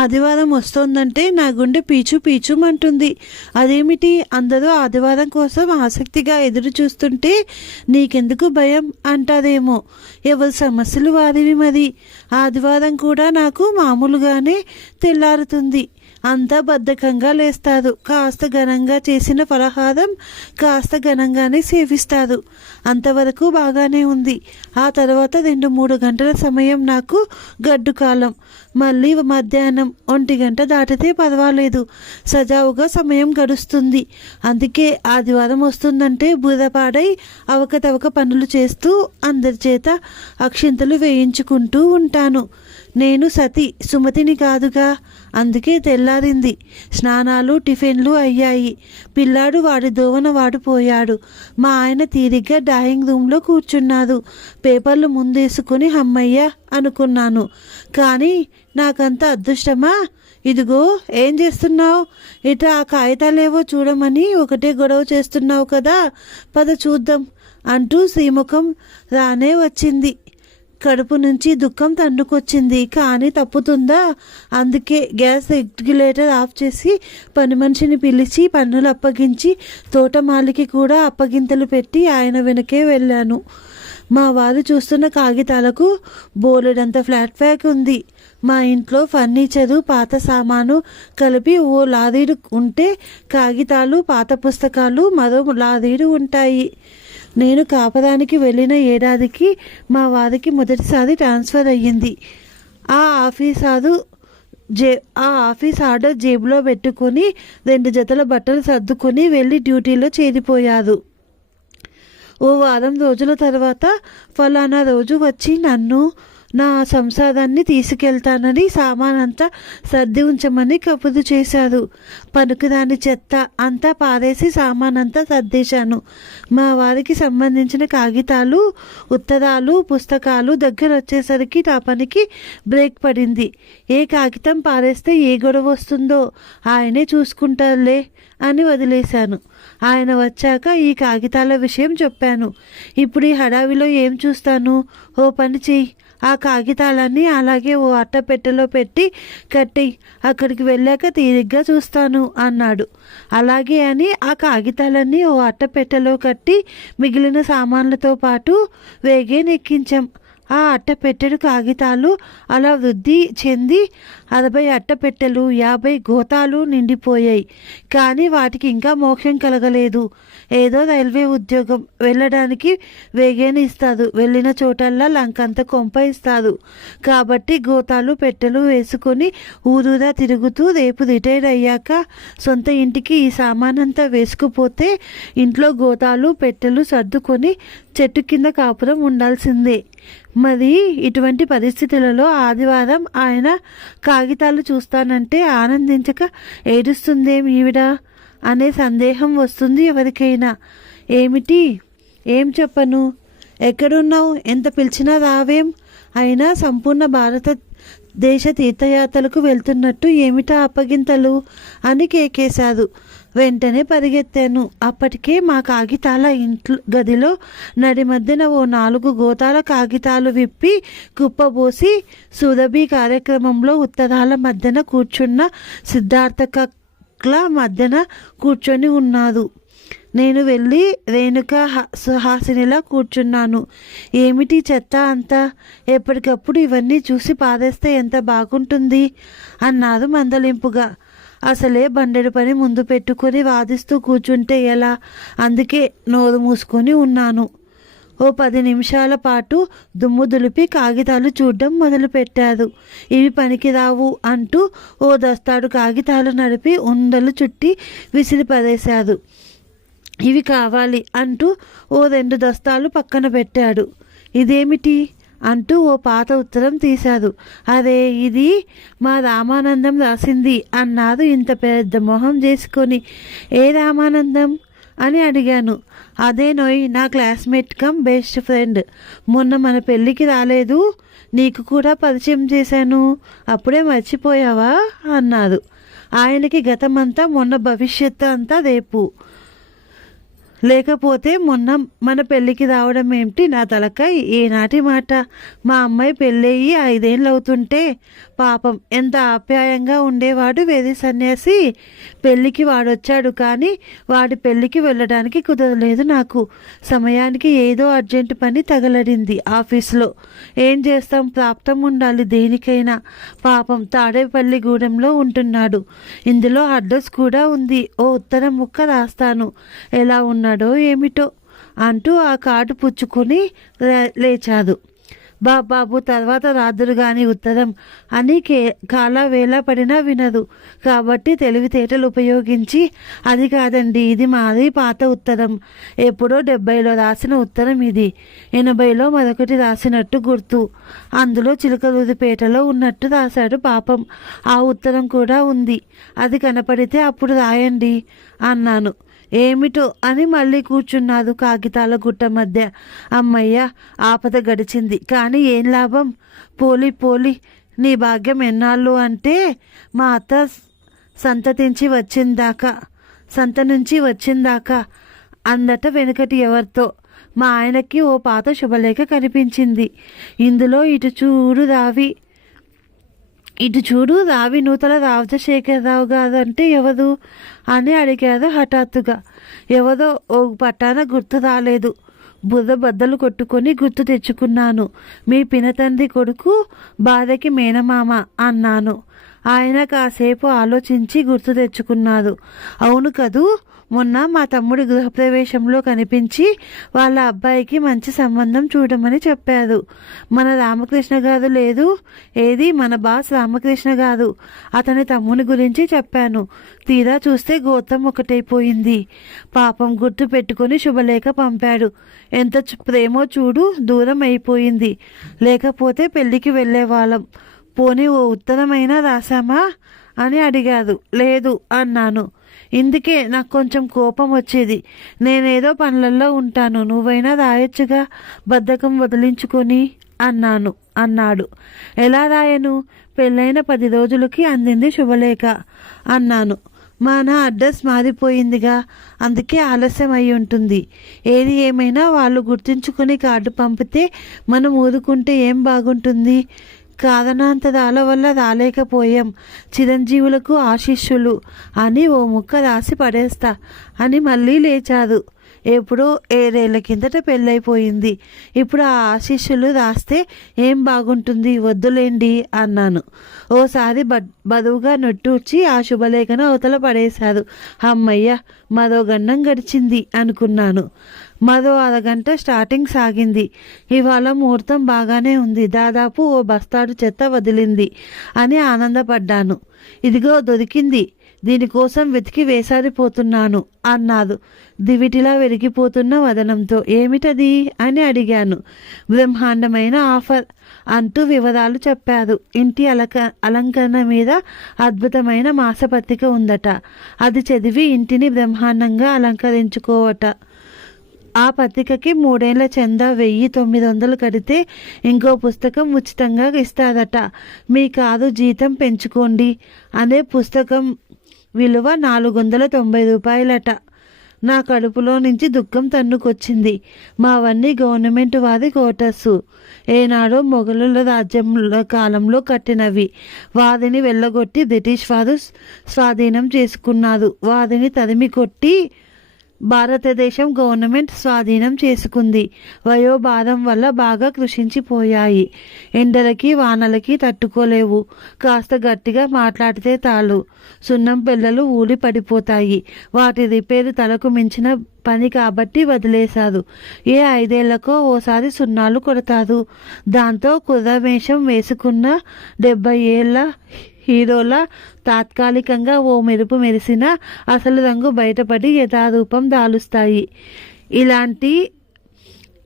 ఆదివారం వస్తోందంటే నా గుండె పీచు పీచుమంటుంది. అదేమిటి? అందరూ ఆదివారం కోసం ఆసక్తిగా ఎదురు చూస్తుంటే నీకెందుకు భయం అంటారేమో. ఎవరి సమస్యలు వారివి మరి? ఆదివారం కూడా నాకు మామూలుగానే తెల్లారుతుంది. అంతా బద్ధకంగా లేస్తారు కాస్త ఘనంగా చేసిన ఫలహారం కాస్త ఘనంగానే సేవిస్తారు అంతవరకు బాగానే ఉంది. ఆ తర్వాత రెండు మూడు గంటల సమయం నాకు గడ్డు కాలం. మళ్ళీ మధ్యాహ్నం ఒంటి గంట దాటితే పర్వాలేదు. సజావుగా సమయం గడుస్తుంది. అందుకే ఆదివారం వస్తుందంటే బుధపాడై అవకతవక పనులు చేస్తూ అందరి చేత అక్షింతలు వేయించుకుంటూ ఉంటాను. నేను సతి సుమతిని కాదుగా. అందుకే తెల్లారింది. స్నానాలు టిఫిన్లు అయ్యాయి. పిల్లాడు వాడి దోవన వాడు పోయాడు మా ఆయన తీరిగ్గా డ్రాయింగ్ రూమ్లో కూర్చున్నారు పేపర్లు ముందేసుకుని హమ్మయ్య అనుకున్నాను. కానీ నాకంత అదృష్టమా? ఇదిగో ఏం చేస్తున్నావు? ఇట ఆ కాగితాలేవో చూడమని ఒకటే గొడవ చేస్తున్నావు కదా. పద చూద్దాం అంటూ శ్రీముఖం రానే వచ్చింది. కడుపు నుంచి దుఃఖం తండుకొచ్చింది కానీ తప్పుతుందా? అందుకే గ్యాస్ రెగ్యులేటర్ ఆఫ్ చేసి పని మనిషిని పిలిచి పన్నులు అప్పగించి తోటమాలికి కూడా అప్పగింతలు పెట్టి ఆయన వెనకే వెళ్ళాను. మా వారు చూస్తున్న కాగితాలకు బోలెడంత ఫ్లాట్ ప్యాక్ ఉంది. మా ఇంట్లో ఫర్నిచరు పాత సామాను కలిపి ఓ లారీడు ఉంటే కాగితాలు పాత పుస్తకాలు మరో లారీడు ఉంటాయి. నేను కాపరానికి వెళ్ళిన ఏడాదికి మా వారికి మొదటిసారి ట్రాన్స్ఫర్ అయ్యింది. ఆ ఆఫీసారు జే ఆ ఆఫీస్ ఆర్డర్ జేబులో పెట్టుకొని రెండు జతల బట్టలు సర్దుకొని వెళ్ళి డ్యూటీలో చేరిపోయారు ఓ వారం రోజుల తర్వాత ఫలానా రోజు వచ్చి నన్ను నా సంసారాన్ని తీసుకెళ్తానని సామానంతా సర్ది ఉంచమని కబురు చేశారు పనికిరాని చెత్త అంతా పారేసి సామానంతా సర్దేశాను. మా వారికి సంబంధించిన కాగితాలు ఉత్తరాలు పుస్తకాలు దగ్గర వచ్చేసరికి నా పనికి బ్రేక్ పడింది. ఏ కాగితం పారేస్తే ఏ గొడవ వస్తుందో ఆయనే చూసుకుంటారులే అని వదిలేశాను. ఆయన వచ్చాక ఈ కాగితాల విషయం చెప్పాను. ఇప్పుడు ఈ హడావిలో ఏం చూస్తాను? ఓ పని చెయ్యి. ఆ కాగితాలన్నీ అలాగే ఓ అట్టపెట్టెలో పెట్టి కట్టి అక్కడికి వెళ్ళాక తీరిగ్గా చూస్తాను అన్నాడు. అలాగే అని ఆ కాగితాలన్నీ ఓ అట్టపెట్టెలో కట్టి మిగిలిన సామాన్లతో పాటు వేగే నెక్కించాం ఆ అట్టపెట్టెడు కాగితాలు అలా వృద్ధి చెంది అరవై అట్టపెట్టెలు యాభై గోతాలు నిండిపోయాయి. కానీ వాటికి ఇంకా మోక్షం కలగలేదు. ఏదో రైల్వే ఉద్యోగం వెళ్ళడానికి వేగేని ఇస్తారు వెళ్ళిన చోటల్లా లంకంత కొంప ఇస్తారు కాబట్టి గోతాలు పెట్టెలు వేసుకొని ఊరూరా తిరుగుతూ రేపు రిటైర్ అయ్యాక సొంత ఇంటికి ఈ సామానంతా వేసుకుపోతే ఇంట్లో గోతాలు పెట్టెలు సర్దుకొని చెట్టు కింద కాపురం ఉండాల్సిందే. మరి ఇటువంటి పరిస్థితులలో ఆదివారం ఆయన కా కాగితాలు చూస్తానంటే ఆనందించక ఏడుస్తుందేం ఈవిడ? అనే సందేహం వస్తుంది ఎవరికైనా. ఏమిటి? ఏం చెప్పను? ఎక్కడున్నావు? ఎంత పిలిచినా రావేం? అయినా సంపూర్ణ భారత దేశ తీర్థయాత్రలకు వెళ్తున్నట్టు ఏమిటా అప్పగింతలు? అని కేకేశారు వెంటనే పరిగెత్తాను. అప్పటికే మా కాగితాల ఇంట్లో గదిలో నడి మధ్యన ఓ నాలుగు గోతాల కాగితాలు విప్పి కుప్పబోసి సురభి కార్యక్రమంలో ఉత్తరాల మధ్యన కూర్చున్న సిద్ధార్థకల మధ్యన కూర్చొని ఉన్నారు నేను వెళ్ళి రేణుక సుహాసినిలా కూర్చున్నాను. ఏమిటి చెత్త అంతా? ఎప్పటికప్పుడు ఇవన్నీ చూసి పారేస్తే ఎంత బాగుంటుంది? అన్నారు మందలింపుగా. అసలే బండెడు పని ముందు పెట్టుకొని వాదిస్తూ కూర్చుంటే ఎలా? అందుకే నోరు మూసుకొని ఉన్నాను. ఓ పది నిమిషాల పాటు దుమ్ము దులిపి కాగితాలు చూడడం మొదలుపెట్టారు ఇవి పనికిరావు అంటూ ఓ దస్తాడు కాగితాలు నడిపి ఉండలు చుట్టి విసిరిపడేశారు ఇవి కావాలి అంటూ ఓ రెండు దస్తాలు పక్కన పెట్టాడు. ఇదేమిటి? అంటూ ఓ పాత ఉత్తరం తీశారు. అరే ఇది మా రామానందం రాసింది అన్నారు ఇంత పెద్ద మొహం చేసుకొని. ఏ రామానందం? అని అడిగాను. అదే నోయ్ నా క్లాస్మేట్ కమ్ బెస్ట్ ఫ్రెండ్. మొన్న మన పెళ్ళికి రాలేదు. నీకు కూడా పరిచయం చేశాను. అప్పుడే మర్చిపోయావా? అన్నారు ఆయనకి గతమంతా మొన్న భవిష్యత్తు అంతా రేపు. లేకపోతే మొన్న మన పెళ్ళికి రావడం ఏమిటి? నా తలకాయ ఏనాటి మాట? మా అమ్మాయి పెళ్ళయి ఐదేళ్ళు అవుతుంటే పాపం ఎంత ఆప్యాయంగా ఉండేవాడు వేది సన్యాసి. పెళ్ళికి వాడొచ్చాడు కానీ వాడి పెళ్ళికి వెళ్ళడానికి కుదరలేదు నాకు. సమయానికి ఏదో అర్జెంటు పని తగలడింది ఆఫీస్లో. ఏం చేస్తాం? ప్రాప్తం ఉండాలి దేనికైనా. పాపం తాడేపల్లి గూడెంలో ఉంటున్నాడు. ఇందులో అడ్రస్ కూడా ఉంది. ఓ ఉత్తరం ముక్క రాస్తాను. ఎలా ఉన్నాడో ఏమిటో అంటూ ఆ కార్డు పుచ్చుకొని లే- లేచాడు. బా బాబు తర్వాత రాదురు గాని ఉత్తరం. అని కే కాల వేళ పడినా వినదు. కాబట్టి తెలివితేటలు ఉపయోగించి అది కాదండి ఇది మాది పాత ఉత్తరం. ఎప్పుడో డెబ్బైలో రాసిన ఉత్తరం ఇది. ఎనభైలో మరొకటి రాసినట్టు గుర్తు. అందులో చిలకలూరిపేటలో ఉన్నట్టు రాశాడు పాపం. ఆ ఉత్తరం కూడా ఉంది. అది కనపడితే అప్పుడు రాయండి అన్నాను. ఏమిటో అని మళ్ళీ కూర్చున్నారు కాగితాల గుట్ట మధ్య. అమ్మయ్య ఆపద గడిచింది. కానీ ఏం లాభం? పోలి పోలి నీ భాగ్యం ఎన్నాళ్ళు అంటే మా అత్త సంతతించి వచ్చిందాకా సంత నుంచి వచ్చిందాకా అందట వెనుకటి ఎవరితో? మా ఆయనకి ఓ పాత శుభలేఖ కనిపించింది. ఇందులో ఇటు చూడు దావి ఇటు చూడు రావి నూతల రాజశేఖరరావు గారు అంటే ఎవరు అని అడిగారు హఠాత్తుగా. ఎవరో ఓ పట్టాన గుర్తు రాలేదు. బుర్ర బద్దలు కొట్టుకొని గుర్తు తెచ్చుకున్నాను. మీ పినతండ్రి కొడుకు బాధకి మేనమామ అన్నాను. ఆయన కాసేపు ఆలోచించి గుర్తు తెచ్చుకున్నారు. అవును కదూ మొన్న మా తమ్ముడి గృహప్రవేశంలో కనిపించి వాళ్ళ అబ్బాయికి మంచి సంబంధం చూడమని చెప్పారు మన రామకృష్ణ గారు లేదు. ఏది? మన బాస్ రామకృష్ణ గారు. అతని తమ్ముని గురించి చెప్పాను. తీరా చూస్తే గోతం ఒకటైపోయింది. పాపం గుర్తు పెట్టుకొని శుభలేఖ పంపాడు. ఎంత ప్రేమో చూడు దూరం అయిపోయింది. లేకపోతే పెళ్ళికి వెళ్ళేవాళ్ళం. పోనీ ఓ ఉత్తరమైనా రాసామా అని అడిగారు లేదు అన్నాను. ఇందుకే నాకు కొంచెం కోపం వచ్చేది. నేనేదో పనులలో ఉంటాను. నువ్వైనా రాయొచ్చుగా బద్ధకం వదిలించుకొని అన్నాను అన్నాడు. ఎలా రాయను పెళ్ళైన పది రోజులకి అందింది శుభలేఖ అన్నాను. మా నా అడ్రస్ మారిపోయిందిగా. అందుకే ఆలస్యం అయి ఉంటుంది. ఏది ఏమైనా వాళ్ళు గుర్తుంచుకుని కార్డు పంపితే మనం ఊరుకుంటే ఏం బాగుంటుంది? కారణాంతరాల వల్ల రాలేకపోయాం చిరంజీవులకు ఆశీస్సులు అని ఓ ముక్క రాసి పడేస్తా అని మళ్ళీ లేచారు ఎప్పుడో ఏడేళ్ళ కిందట పెళ్ళైపోయింది. ఇప్పుడు ఆ ఆశీస్సులు రాస్తే ఏం బాగుంటుంది? వద్దులేండి అన్నాను. ఓసారి బ బదువుగా నొట్టూర్చి ఆ శుభలేఖను అవతల పడేశారు. అమ్మయ్య మరో గండం గడిచింది అనుకున్నాను. మరో అరగంట స్టార్టింగ్ సాగింది. ఇవాళ ముహూర్తం బాగానే ఉంది. దాదాపు ఓ బస్తాడు చెత్త వదిలింది అని ఆనందపడ్డాను. ఇదిగో దొరికింది. దీనికోసం వెతికి వేసారిపోతున్నాను అన్నారు దివిటిలా వెలిగిపోతున్న వదనంతో ఏమిటది అని అడిగాను. బ్రహ్మాండమైన ఆఫర్ అంటూ వివరాలు చెప్పారు ఇంటి అలక అలంకరణ మీద అద్భుతమైన మాసపత్రిక ఉందట. అది చదివి ఇంటిని బ్రహ్మాండంగా అలంకరించుకోవట. ఆ పత్రికకి మూడేళ్ళ చందా వెయ్యి తొమ్మిది వందలు కడితే ఇంకో పుస్తకం ఉచితంగా ఇస్తారట మీ కాదు జీతం పెంచుకోండి అనే పుస్తకం విలువ నాలుగు వందల తొంభై రూపాయలట. నా కడుపులో నుంచి దుఃఖం తన్నుకొచ్చింది. మావన్నీ గవర్నమెంట్ వారి కోటర్సు. ఏనాడో మొఘలుల రాజ్యముల కాలంలో కట్టినవి. వారిని వెళ్ళగొట్టి బ్రిటిష్ వారు స్వాధీనం చేసుకున్నారు. వారిని తరిమి కొట్టి భారతదేశం గవర్నమెంట్ స్వాధీనం చేసుకుంది. వయోభారం వల్ల బాగా కృషించిపోయాయి. ఎండలకి వానలకి తట్టుకోలేవు. కాస్త గట్టిగా మాట్లాడితే తాలు. సున్నం పిల్లలు ఊడి పడిపోతాయి. వాటి రిపేరు తలకు మించిన పని కాబట్టి వదిలేశారు. ఏ ఐదేళ్ళకో ఓసారి సున్నాలు కొడతారు. దాంతో కుర్రవేషం వేసుకున్న డెబ్బై ఏళ్ళ హీరోల తాత్కాలికంగా ఓ మెరుపు మెరిసిన అసలు రంగు బయటపడి యథారూపం దాలుస్తాయి. ఇలాంటి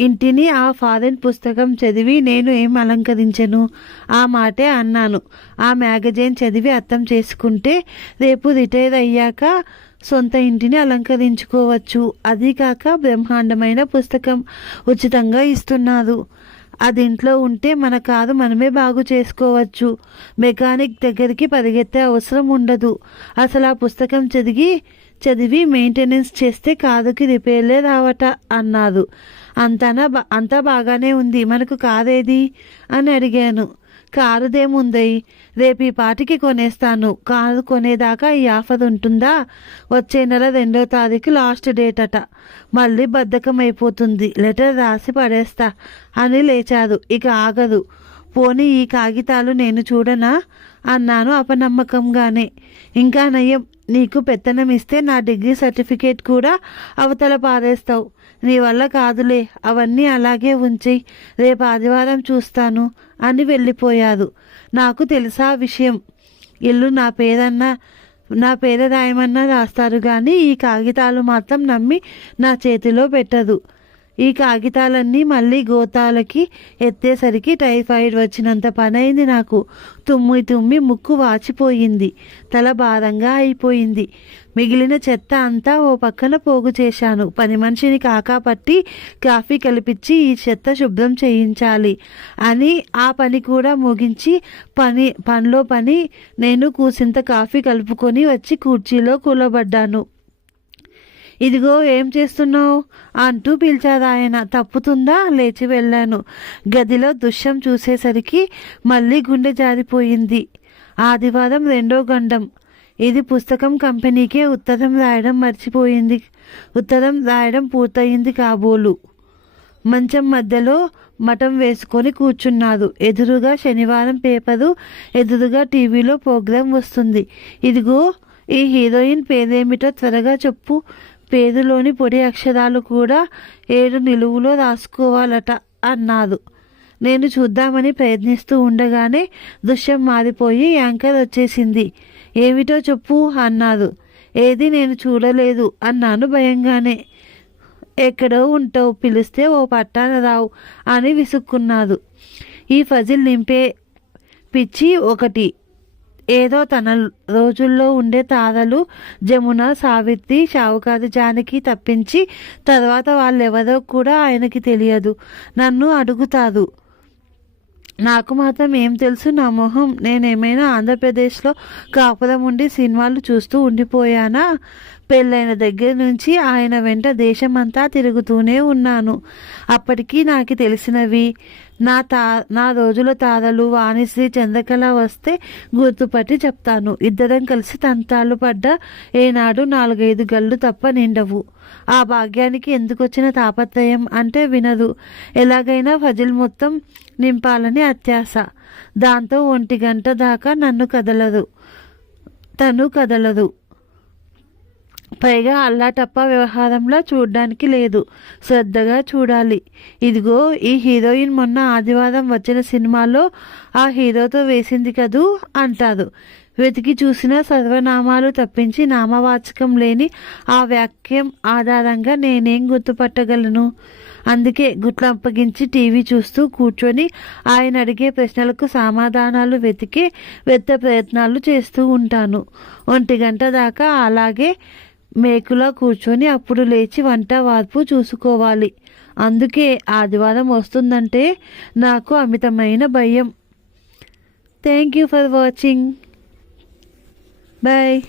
ఇంటిని ఆ ఫారెన్ పుస్తకం చదివి నేను ఏం అలంకరించను? ఆ మాటే అన్నాను. ఆ మ్యాగజైన్ చదివి అర్థం చేసుకుంటే రేపు రిటైర్ అయ్యాక సొంత ఇంటిని అలంకరించుకోవచ్చు. అది కాక బ్రహ్మాండమైన పుస్తకం ఉచితంగా ఇస్తున్నారు అది ఇంట్లో ఉంటే మన కారు మనమే బాగు చేసుకోవచ్చు. మెకానిక్ దగ్గరికి పరిగెత్తే అవసరం ఉండదు. అసలు ఆ పుస్తకం చదివి చదివి మెయింటెనెన్స్ చేస్తే కారుకి రిపేర్లే రావట అన్నారు అంతనా బా అంతా బాగానే ఉంది. మనకు కారేది అని అడిగాను. కారుదేముందయి రేపు ఈ పాటికి కొనేస్తాను. కారు కొనేదాకా ఈ ఆఫర్ ఉంటుందా? వచ్చే నెల రెండో తారీఖు లాస్ట్ డేట్ అట. మళ్ళీ బద్ధకం అయిపోతుంది లెటర్ రాసి పడేస్తా. అని లేచారు. ఇక ఆగదు. పోనీ ఈ కాగితాలు నేను చూడనా? అన్నాను అపనమ్మకంగానే. ఇంకా నయం నీకు పెత్తనం ఇస్తే నా డిగ్రీ సర్టిఫికేట్ కూడా అవతల పారేస్తావు. నీ వల్ల కాదులే అవన్నీ అలాగే ఉంచి. రేపు ఆదివారం చూస్తాను అని వెళ్ళిపోయారు నాకు తెలుసా విషయం. ఇల్లు నా పేరన్నా నా పేర రాయమన్నా రాస్తారు కానీ ఈ కాగితాలు మాత్రం నమ్మి నా చేతిలో పెట్టదు. ఈ కాగితాలన్నీ మళ్ళీ గోతాలకి ఎత్తేసరికి టైఫాయిడ్ వచ్చినంత పనైంది నాకు. తుమ్మి తుమ్మి ముక్కు వాచిపోయింది. తల భారంగా అయిపోయింది. మిగిలిన చెత్త అంతా ఓ పక్కన పోగు చేశాను. పని మనిషిని కాకాపట్టి కాఫీ కలిపించి ఈ చెత్త శుభ్రం చేయించాలి అని ఆ పని కూడా ముగించి పని పనిలో పని నేను కూసింత కాఫీ కలుపుకొని వచ్చి కుర్చీలో కూలబడ్డాను. ఇదిగో ఏం చేస్తున్నావు? అంటూ పిలిచాదాయన ఆయన. తప్పుతుందా? లేచి వెళ్ళాను. గదిలో దృశ్యం చూసేసరికి మళ్ళీ గుండె జారిపోయింది. ఆదివారం రెండో గండం. ఇది పుస్తకం కంపెనీకే ఉత్తరం రాయడం మర్చిపోయింది. ఉత్తరం రాయడం పూర్తయింది కాబోలు. మంచం మధ్యలో మఠం వేసుకొని కూర్చున్నారు ఎదురుగా శనివారం పేపరు ఎదురుగా టీవీలో ప్రోగ్రాం వస్తుంది. ఇదిగో ఈ హీరోయిన్ పేరేమిటో త్వరగా చెప్పు. పేరులోని పొడి అక్షరాలు కూడా ఏడు నిలువులో రాసుకోవాలట అన్నారు నేను చూద్దామని ప్రయత్నిస్తూ ఉండగానే దృశ్యం మారిపోయి యాంకర్ వచ్చేసింది. ఏమిటో చెప్పు అన్నారు ఏది నేను చూడలేదు అన్నాను భయంగానే. ఎక్కడో ఉంటావు పిలిస్తే ఓ పట్టాన రావు అని విసుక్కున్నారు ఈ ఫజిల్ నింపే పిచ్చి ఒకటి. ఏదో తన రోజుల్లో ఉండే తారలు జమున సావిత్రి షావుకారు జానకి తప్పించి తర్వాత వాళ్ళెవరో కూడా ఆయనకి తెలియదు. నన్ను అడుగుతారు. నాకు మాత్రం ఏం తెలుసు నా మొహం. నేనేమైనా ఆంధ్రప్రదేశ్లో కాపురం ఉండి సినిమాలు చూస్తూ ఉండిపోయానా? పెళ్ళైన దగ్గర నుంచి ఆయన వెంట దేశమంతా తిరుగుతూనే ఉన్నాను. అప్పటికీ నాకు తెలిసినవి నా తా నా రోజుల తారలు వాణిశ్రీ చంద్రకళ వస్తే గుర్తుపట్టి చెప్తాను. ఇద్దరం కలిసి తంతాలు పడ్డ ఏనాడు నాలుగైదు గళ్ళు తప్ప నిండవు. ఆ భాగ్యానికి ఎందుకు వచ్చిన తాపత్రయం అంటే వినదు. ఎలాగైనా ఫజిల్ మొత్తం నింపాలని అత్యాశ. దాంతో ఒంటి గంట దాకా నన్ను కదలదు. తను కదలదు. పైగా అల్లాటప్ప వ్యవహారంలో చూడడానికి లేదు. శ్రద్ధగా చూడాలి. ఇదిగో ఈ హీరోయిన్ మొన్న ఆదివారం వచ్చిన సినిమాలో ఆ హీరోతో వేసింది కదూ అంటారు. వెతికి చూసిన సర్వనామాలు తప్పించి నామవాచకం లేని ఆ వాక్యం ఆధారంగా నేనేం గుర్తుపట్టగలను? అందుకే గుట్లు అప్పగించి టీవీ చూస్తూ కూర్చొని ఆయన అడిగే ప్రశ్నలకు సమాధానాలు వెతికి వెత్త ప్రయత్నాలు చేస్తూ ఉంటాను. ఒంటి గంట దాకా అలాగే మేకులో కూర్చొని అప్పుడు లేచి వంట వార్పు చూసుకోవాలి. అందుకే ఆదివారం వస్తుందంటే నాకు అమితమైన భయం. Thank you for watching bye